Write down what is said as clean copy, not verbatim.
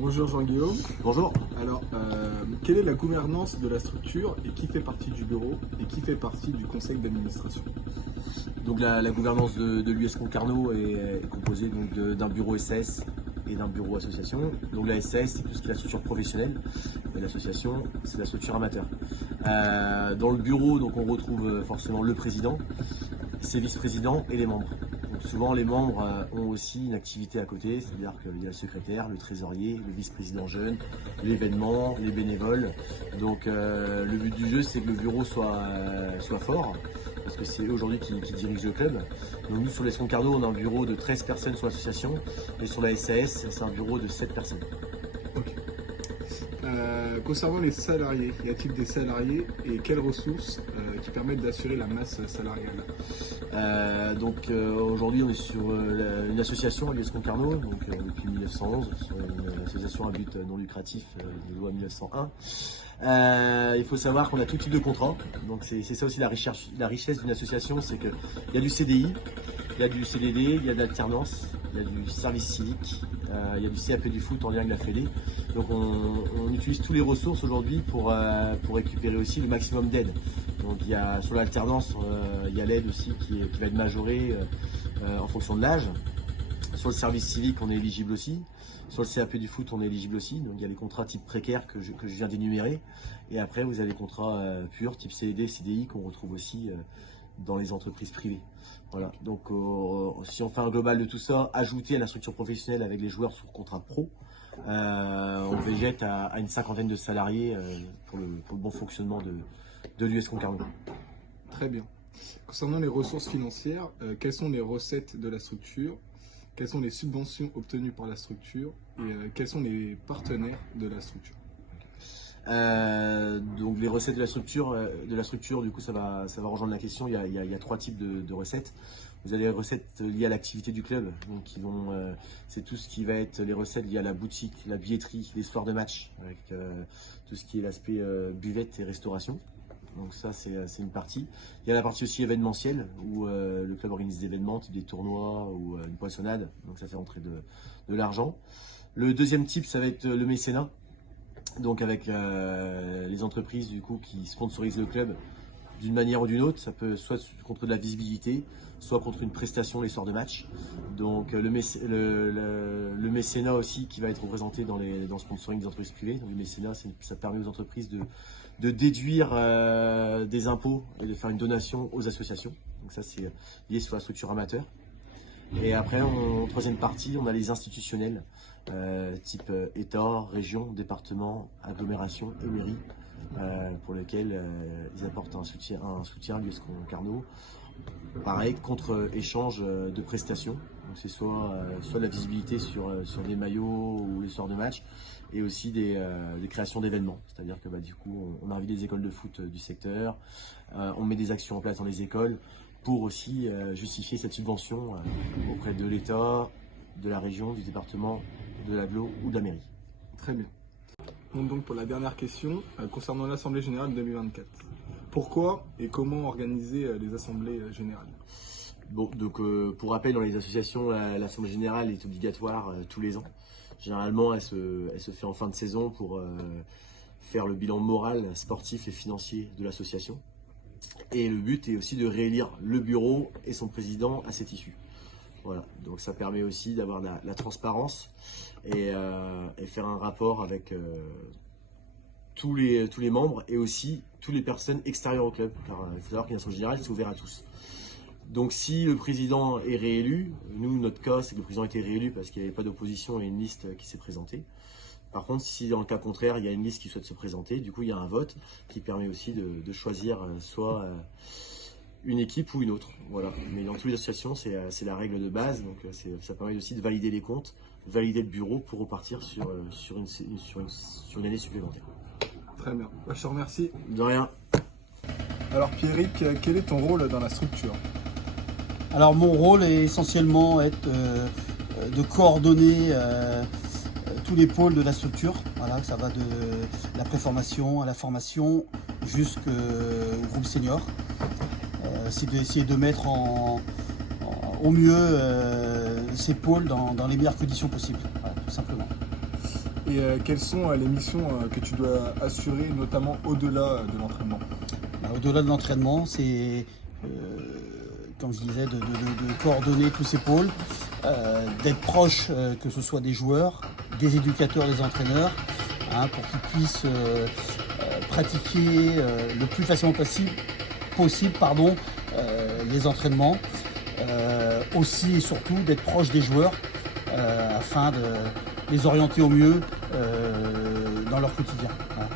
Bonjour Jean-Guillaume. Bonjour. Alors, quelle est la gouvernance de la structure et qui fait partie du bureau et qui fait partie du conseil d'administration? Donc la gouvernance de l'US Concarneau est composée d'un bureau SAS et d'un bureau association. Donc la SAS, c'est tout ce qui est la structure professionnelle et l'association, c'est la structure amateur. Dans le bureau, donc, on retrouve forcément le président, ses vice-présidents et les membres. Donc souvent les membres ont aussi une activité à côté, c'est-à-dire qu'il y a le secrétaire, le trésorier, le vice-président jeune, l'événement, les bénévoles. Donc le but du jeu, c'est que le bureau soit fort, parce que c'est eux aujourd'hui qui dirigent le club. Donc nous sur les Concarneau, on a un bureau de 13 personnes sur l'association, et sur la SAS, c'est un bureau de 7 personnes. Ok. Concernant les salariés, y a-t-il des salariés et quelles ressources qui permettent d'assurer la masse salariale? Aujourd'hui, on est sur une association, l'US Concarneau, depuis 1911, sur une association à but non lucratif de loi 1901. Il faut savoir qu'on a tout type de contrat, donc c'est ça aussi la richesse d'une association, c'est qu'il y a du CDI, il y a du CDD, il y a de l'alternance, il y a du service civique, il y a du CAP du foot en lien avec la Fédé. Donc on utilise toutes les ressources aujourd'hui pour récupérer aussi le maximum d'aide. Donc il y a, sur l'alternance, il y a l'aide aussi qui va être majorée en fonction de l'âge. Sur le service civique, on est éligible aussi. Sur le CAP du foot, on est éligible aussi. Donc il y a les contrats type précaires que je viens d'énumérer. Et après, vous avez les contrats purs type CDD, CDI qu'on retrouve aussi dans les entreprises privées. Voilà. Donc si on fait un global de tout ça, ajouté à la structure professionnelle avec les joueurs sous contrat pro, on végète à une cinquantaine de salariés pour le bon fonctionnement de l'US Concarneau. Très bien. Concernant les ressources financières, quelles sont les recettes de la structure? Quelles sont les subventions obtenues par la structure et quels sont les partenaires de la structure? Donc les recettes de la structure, du coup ça va rejoindre la question. Il y a trois types de recettes. Vous avez les recettes liées à l'activité du club, donc c'est tout ce qui va être les recettes liées à la boutique, la billetterie, les soirs de match, avec tout ce qui est l'aspect buvette et restauration. Donc ça c'est une partie. Il y a la partie aussi événementielle où le club organise des événements, type des tournois ou une poissonnade, donc ça fait entrer de l'argent. Le deuxième type, ça va être le mécénat. Donc avec les entreprises du coup qui sponsorisent le club d'une manière ou d'une autre, ça peut soit contre de la visibilité, soit contre une prestation les soirs de match. Donc le mécénat aussi qui va être représenté dans le sponsoring des entreprises privées. Donc le mécénat, ça permet aux entreprises de déduire des impôts et de faire une donation aux associations. Donc ça c'est lié sur la structure amateur. Et après, en troisième partie, on a les institutionnels, type État, région, département, agglomération et mairie, pour lesquels ils apportent un soutien à l'US Concarneau. Pareil, contre échange de prestations. Donc c'est soit de la visibilité sur des maillots ou les soirs de match, et aussi des créations d'événements. C'est-à-dire que du coup, on invite des écoles de foot du secteur, on met des actions en place dans les écoles, pour aussi justifier cette subvention auprès de l'État, de la région, du département, de l'agglo ou de la mairie. Très bien. Donc pour la dernière question, concernant l'Assemblée Générale 2024. Pourquoi et comment organiser les Assemblées Générales? Bon, donc pour rappel, dans les associations, l'Assemblée Générale est obligatoire tous les ans. Généralement, elle se fait en fin de saison pour faire le bilan moral, sportif et financier de l'association. Et le but est aussi de réélire le bureau et son président à cette issue. Voilà, donc ça permet aussi d'avoir la transparence et faire un rapport avec tous les membres et aussi toutes les personnes extérieures au club. Car il faut savoir qu'une assemblée générale, c'est ouvert à tous. Donc si le président est réélu, nous notre cas c'est que le président a été réélu parce qu'il n'y avait pas d'opposition et une liste qui s'est présentée. Par contre, si dans le cas contraire, il y a une liste qui souhaite se présenter, du coup, il y a un vote qui permet aussi de choisir soit une équipe ou une autre. Voilà. Mais dans toutes les associations, c'est la règle de base. Donc, ça permet aussi de valider les comptes, valider le bureau pour repartir sur une année supplémentaire. Très bien. Je te remercie. De rien. Alors Pierrick, quel est ton rôle dans la structure? Alors mon rôle est essentiellement de coordonner tous les pôles de la structure. Voilà, ça va de la préformation à la formation jusqu'au groupe senior. C'est d'essayer de mettre au mieux ces pôles dans les meilleures conditions possibles, voilà, tout simplement. Et quelles sont les missions que tu dois assurer, notamment au-delà de l'entraînement? Au-delà de l'entraînement, c'est, comme je disais, de coordonner tous ces pôles, d'être proche, que ce soit des joueurs, des éducateurs, des entraîneurs, hein, pour qu'ils puissent pratiquer le plus facilement possible les entraînements. Aussi et surtout d'être proche des joueurs afin de les orienter au mieux dans leur quotidien. Voilà.